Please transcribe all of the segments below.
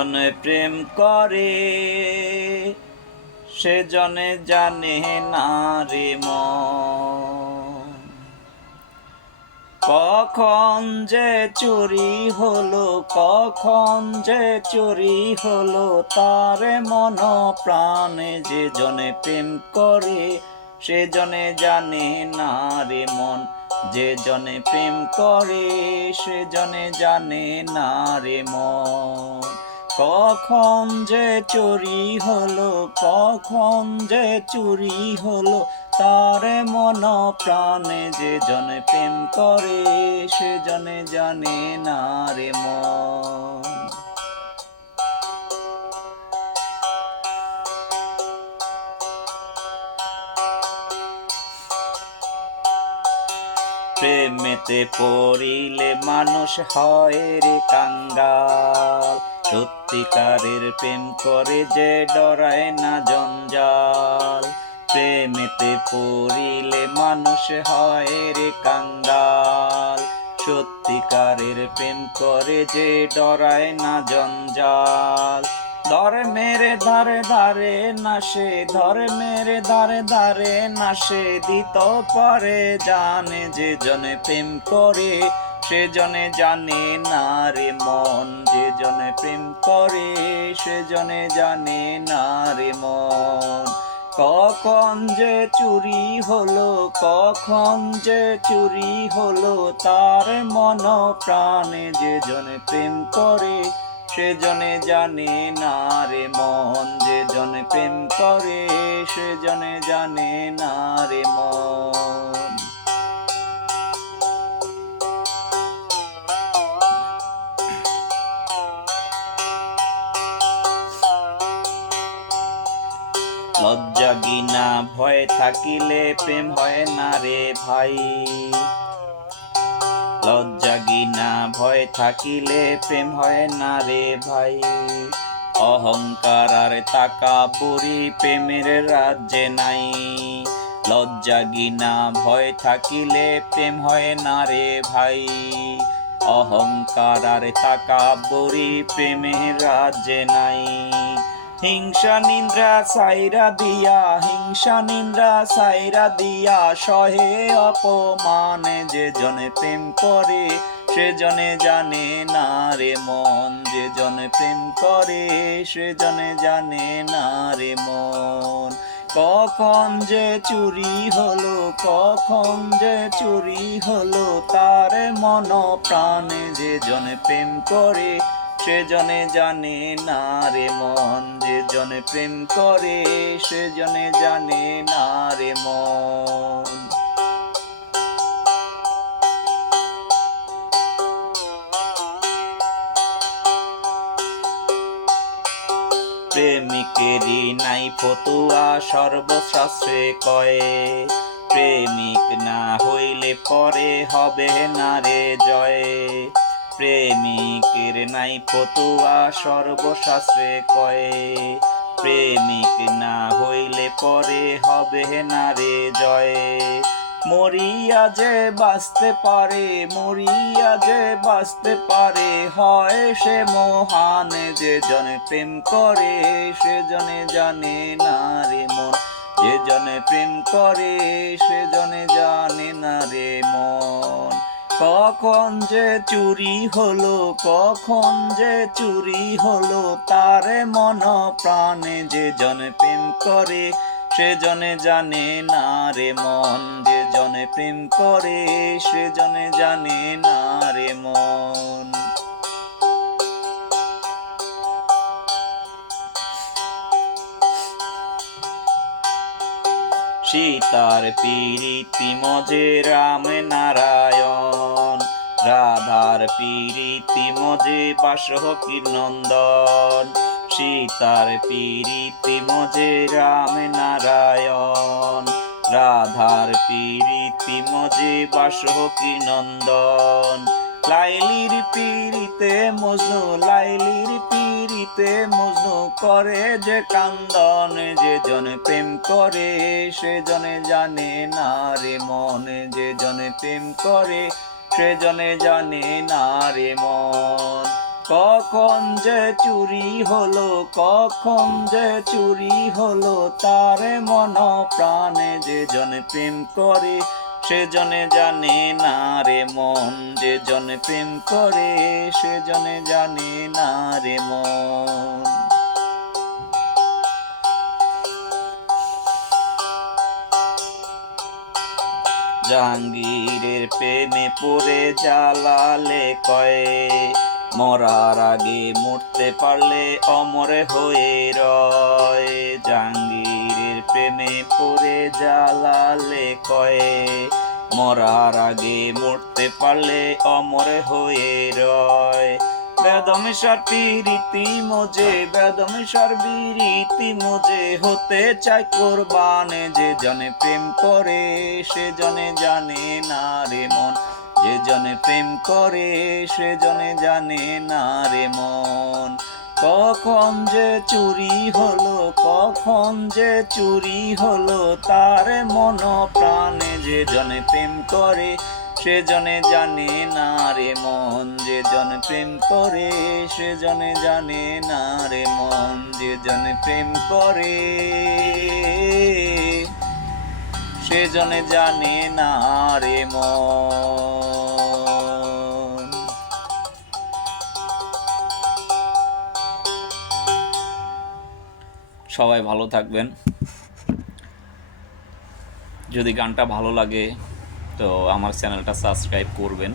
জনে প্রেম করে সে জনে জানে না রে মন। কখন যে চুরি হলো, কখন যে চুরি হলো, তার মন প্রাণে যে জনে প্রেম করে সে জনে জানে না রে মন। যে জনে প্রেম করে সে জনে জানে না রে মন। কখন যে চুরি হলো, কখন যে চুরি হলো, তার মন প্রাণে যে জনে প্রেম করে সে জনে জানে না রে মন। প্রেমেতে পড়িলে মানুষ হয় রে কাঙ্গাল, সত্যিকারের প্রেম করে যে ডরায় না জঞ্জাল। প্রেমেতে পড়িলে মানুষ হয় রে কাঙ্গাল, সত্যিকারের প্রেম করে যে ডরায় না জঞ্জাল। ধরে মেরে ধারে ধারে নাশে, ধরে মেরে ধারে ধারে নাশে, দিত পরে জানে যে জনে প্রেম করে সে জনে জানে না রে মন। যে জনে প্রেম করে সে জনে জানে না রে মন। কখন যে চুরি হলো, কখন যে চুরি হলো, তার মন প্রাণে যে জনে প্রেম করে সে জনে জানে না রে মন। যে জনে প্রেম করে সে জনে জানে না রে মন। লজ্জা ঘৃণা ভয় থাকিলে প্রেম হয় না রে ভাই। লজ্জা ঘৃণা ভয় থাকিলে প্রেম হয় না রে ভাই। অহংকার আর তাকাবুরি প্রেমের রাজ্যে নাই। লজ্জা ঘৃণা ভয় থাকিলে প্রেম হয় না রে ভাই। অহংকার আর তাকাবুরি প্রেমের রাজ্যে নাই। হিংসা নিন্দ্রা সাইরা দিয়া, হিংসা নিন্দ্রা সাইরা দিয়া, সহে অপমানে যে জনে প্রেম করে সে জনে জানে না রে মন। যে জনে প্রেম করে সে জনে জানে না রে মন। কখন যে চুরি হলো, কখন যে চুরি হলো, তার মন প্রাণে যে জনে প্রেম করে সে জনে জানে না রে মন। যে জনে প্রেম করে সে জনে জানে না রে মন। প্রেমিকেরই নাই ফতুয়া সর্বশাস্ত্রে কয়ে, প্রেমিক না হইলে পরে হবে না রে জয়। প্রেমিকের নাই ফতুয়া সর্বশাস্ত্রে কয়ে, প্রেমিক না হইলে পরে হবে না রে জয়। মরিয়া যে বাঁচতে পারে, মরিয়া যে বাঁচতে পারে, হয় সে মহান। যে জনে প্রেম করে সে জনে জানে না রে মন। যে জনে প্রেম করে সে জনে জানে না রে মন। কখন যে চুরি হলো, কখন যে চুরি হলো, তার মন প্রাণে যে জনে প্রেম করে সে জনে জানে না রে মন। যে জনে প্রেম করে সে জনে জানে না রে মন। সীতার পীরিতি মজে রাম নারায়ণ, রাধার পীরিতি মজে বাসুকী নন্দন। সীতার পীরিতি মজে রাম নারায়ণ, রাধার পীরিতি মজে বাসুকী নন্দন। লাইলির পীরিতে মজনু, লাইলির পীরিতে মজনু করে যে কান্দন। যে জনে প্রেম করে সে জনে জানে না রে মন। যে জনে প্রেম করে সে জনে জানে না রে মন। কখন যে চুরি হলো, কখন যে চুরি হলো, তার মন প্রাণে যে জনে প্রেম করে সে জনে জানে না রে মন, যে জনে প্রেম করে সে জনে জানে না রে মন। জাহাঙ্গীরের প্রেমে পড়ে জালালে কয়ে, মরার আগে মরতে পারলে অমর হয়ে রয়। জাহাঙ্গীরের প্রেমে পড়ে জালালে কয়ে, মরার আগে মরতে পারলে অমর হয়ে রয়। বেদমেশার প্রীতি মোজে, বেদমেশার বিরীতি মোজে, হতে চায় কোরবানে যে জনে প্রেম করে সে জনে জানে না রে মন, যে জনে প্রেম করে সে জনে জানে না রে মন। কখন যে চুরি হলো, কখন যে চুরি হলো, তার মন প্রাণে যে জনে প্রেম করে সে জনে জানে না রে মন, যে জনে প্রেম করে সে জনে জানে না রে মন, যে জনে প্রেম করে সে জনে জানে না রে মন। সবাই ভালো থাকবেন। যদি গানটা ভালো লাগে তো আমার চ্যানেলটা সাবস্ক্রাইব করবেন।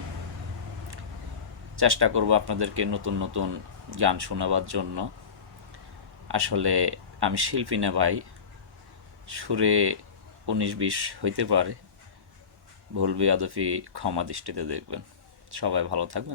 চেষ্টা করব আপনাদেরকে নতুন নতুন গান শোনাবার জন্য। আসলে আমি শিল্পী না ভাই, সুরে 19-20 হইতে পারে, ভুল বেয়াদবি ক্ষমা দৃষ্টিতে দেখবেন। সবাই ভালো থাকবেন।